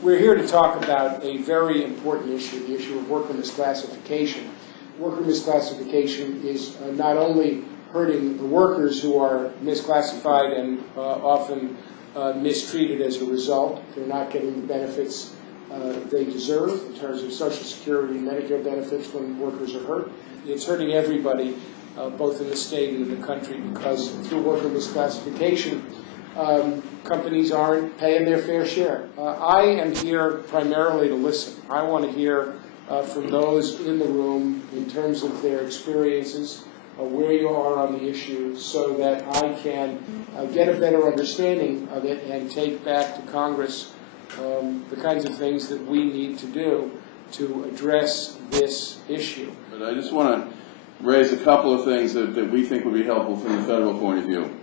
We're here to talk about a very important issue, the issue of worker misclassification. Worker misclassification is not only hurting the workers who are misclassified and often mistreated as a result. They're not getting the benefits they deserve in terms of Social Security and Medicare benefits when workers are hurt. It's hurting everybody, both in the state and in the country, because through worker misclassification, companies aren't paying their fair share. I am here primarily to listen. I want to hear from those in the room in terms of their experiences, where you are on the issue, so that I can get a better understanding of it and take back to Congress the kinds of things that we need to do to address this issue. But I just want to raise a couple of things that we think would be helpful from the federal point of view.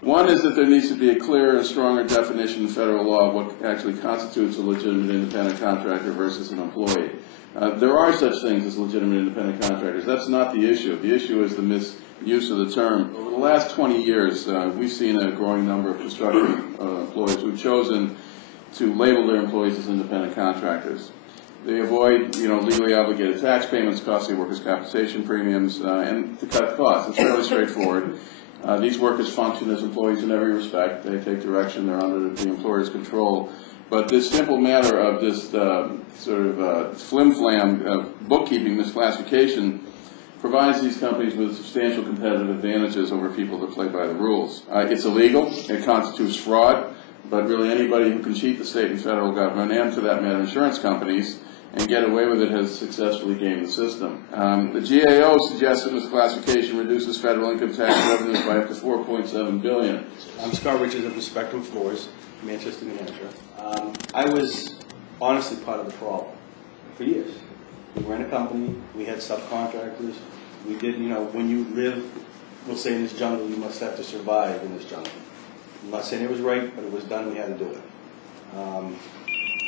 One is that there needs to be a clearer and stronger definition in federal law of what actually constitutes a legitimate independent contractor versus an employee. There are such things as legitimate independent contractors. That's not the issue. The issue is the misuse of the term. Over the last 20 years, we've seen a growing number of construction employees who've chosen to label their employees as independent contractors. They avoid, legally obligated tax payments, costly workers' compensation premiums, and to cut costs. It's fairly straightforward. These workers function as employees in every respect. They take direction. They're under the employer's control. But this simple matter of this flim-flam of bookkeeping misclassification provides these companies with substantial competitive advantages over people that play by the rules. It's illegal. It constitutes fraud. But really anybody who can cheat the state and federal government, and for that matter insurance companies, and get away with it has successfully gamed the system. The GAO suggests that misclassification reduces federal income tax revenues by up to $4.7 billion. I'm Scott Richards of the Spectrum Floors, Manchester, New Hampshire. I was honestly part of the problem for years. We ran a company, we had subcontractors, we did, when you live, we'll say in this jungle, you must have to survive in this jungle. I'm not saying it was right, but it was done, we had to do it.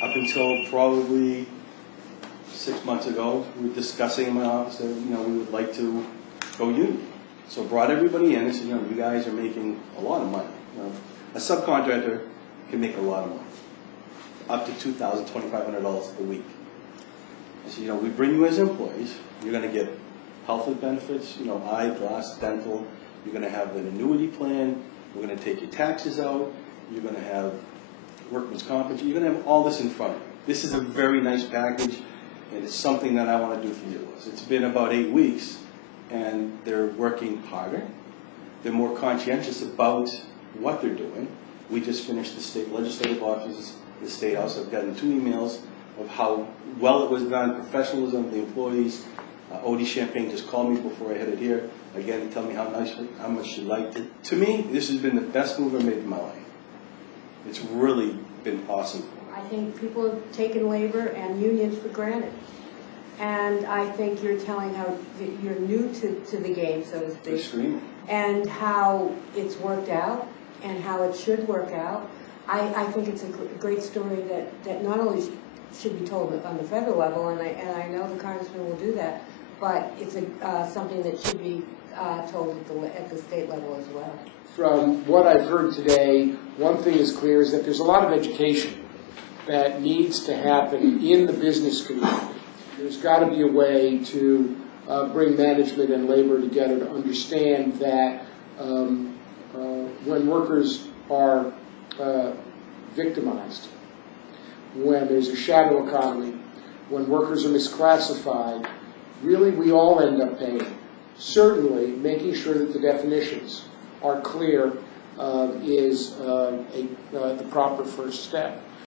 Up until probably 6 months ago, we were discussing in my office that, we would like to go union. So brought everybody in and said, you guys are making a lot of money. A subcontractor can make a lot of money, up to $2,000, $2,500 a week. I said, we bring you as employees, you're going to get health benefits, eye, glass, dental, you're going to have an annuity plan, we're going to take your taxes out, you're going to have workman's compensation, you're going to have all this in front of you. This is a very nice package, and it's something that I want to do for you. It's been about 8 weeks, and they're working harder. They're more conscientious about what they're doing. We just finished the state legislative offices, the State House. I've gotten 2 emails of how well it was done, professionalism of the employees. Odie Champagne just called me before I headed here, again, to tell me how much she liked it. To me, this has been the best move I've made in my life. It's really been awesome. I think people have taken labor and unions for granted. And I think you're telling how you're new to the game, so to speak. Extremely. And how it's worked out and how it should work out. I think it's a great story that not only should be told on the federal level, and I know the Congressman will do that, but it's something that should be told at the state level as well. From what I've heard today, one thing is clear is that there's a lot of education that needs to happen in the business community. There's got to be a way to bring management and labor together to understand that when workers are victimized, when there's a shadow economy, when workers are misclassified, really we all end up paying. Certainly, making sure that the definitions are clear is the proper first step.